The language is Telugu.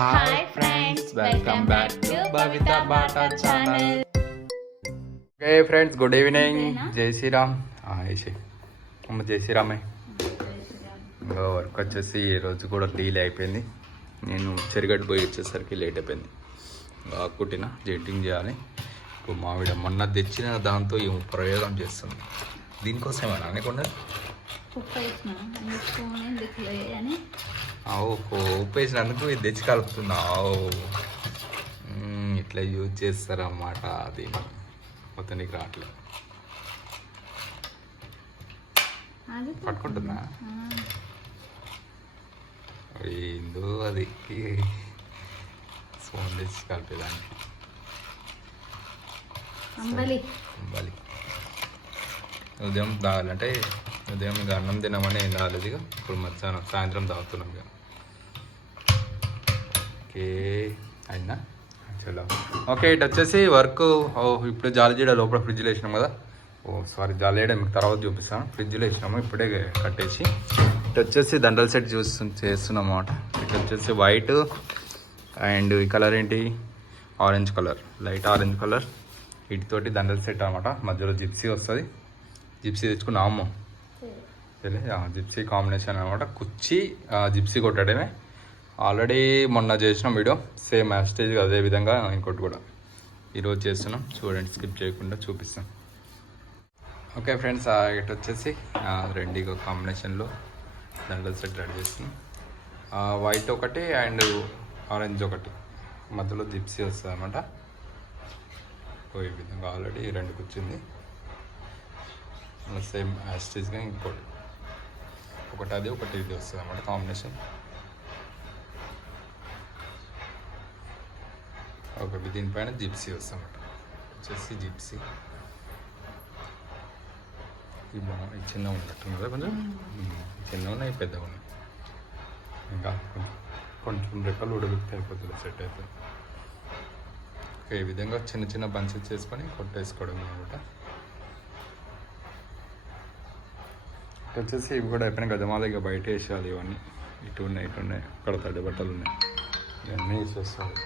Hi friends, welcome back to Bhavita Bata channel. Okay friends, good evening. జై శ్రీరామ్. వేసి అమ్మ జై శ్రీరామే. ఇంకా వర్క్ వచ్చేసి ఈరోజు కూడా డీలే అయిపోయింది. నేను చెరిగడ్డ పోయి వచ్చేసరికి లేట్ అయిపోయింది. కుట్టిన జెట్టింగ్ చేయాలి. ఇప్పుడు మావిడ మొన్న తెచ్చిన దాంతో ఈ ప్రయోగం చేస్తుంది. దీనికోసమేనా అనుకుండా ఉప్పు వేసినందుకు ఇది తెచ్చి కలుపుతున్నావు. ఇట్లా యూజ్ చేస్తారన్నమాట. అది మొత్తానికి రావట్లేదు. పట్టుకుంటుందా ఏందో అది స్పూన్ తెచ్చి కలిపేదానికి. అంబలి ఉదయం తాగాలంటే ఉదయం ఇక అన్నం తినమని ఏం తాగలేదు. ఇక ఇప్పుడు మధ్యాహ్నం సాయంత్రం తాగుతున్నాం ఇక. ఓకే అయినా చలో. ఓకే ఇటు వచ్చేసి వర్క్ ఇప్పుడు జాలి చేయడం లోపల ఫ్రిడ్జ్లో వేసినాం కదా. సారీ జాలి చేయడం మీకు తర్వాత చూపిస్తాను. ఫ్రిడ్జ్లో వేసినాము ఇప్పుడే కట్టేసి. ఇటు వచ్చేసి దండల్ సెట్ చేస్తున్నాం అన్నమాట. ఇటు వచ్చేసి వైట్ అండ్ ఈ కలర్ ఏంటి orange colour, light orange colour. వీటితోటి దండల్ సెట్ అనమాట. మధ్యలో జిప్సీ వస్తుంది. జిప్సీ తెచ్చుకున్నా అమ్మ జిప్సీ కాంబినేషన్ అనమాట. కుర్చీ జిప్సీ కొట్టడమే. ఆల్రెడీ మొన్న చేసిన వీడియో సేమ్ యాస్టేజ్ అదే విధంగా ఇంకోటి కూడా ఈరోజు చేస్తున్నాం. చూడండి, స్కిప్ చేయకుండా చూపిస్తాం. ఓకే ఫ్రెండ్స్, ఇటు వచ్చేసి రెండు కాంబినేషన్లో దండల్ సెట్ రెడీ చేస్తున్నాం. వైట్ ఒకటి అండ్ ఆరెంజ్ ఒకటి, మధ్యలో జిప్సీ వస్తుంది అనమాట. ఈ విధంగా ఆల్రెడీ రెండు కూర్చుంది. సేమ్ యాస్టేజ్గా ఇంకోటి ఒకటి అది ఒకటి ఇది వస్తుంది అన్నమాట కాంబినేషన్. ఓకే దీనిపైన జిప్సీ వస్తుంది అన్నమాట. వచ్చేసి జిప్సీ ఈ చిన్నగా ఉన్నట్టు కదా, కొంచెం చిన్నగా ఉన్నాయి, పెద్దగా ఉన్నాయి. ఇంకా కొంచెం రెక్కలు ఉడబెట్టి అయిపోతుంది, సెట్ అవుతుంది. ఈ విధంగా చిన్న చిన్న బంచెస్ చేసుకొని కొట్టేసుకోవడం అనమాట. వచ్చేసి ఇవి కూడా అయిపోయినా గజమాల ఇక బయట వేసేయాలి. ఇవన్నీ ఇటు ఉన్నాయి అక్కడ తడి బట్టలు ఉన్నాయి, ఇవన్నీ వేసేస్తాను.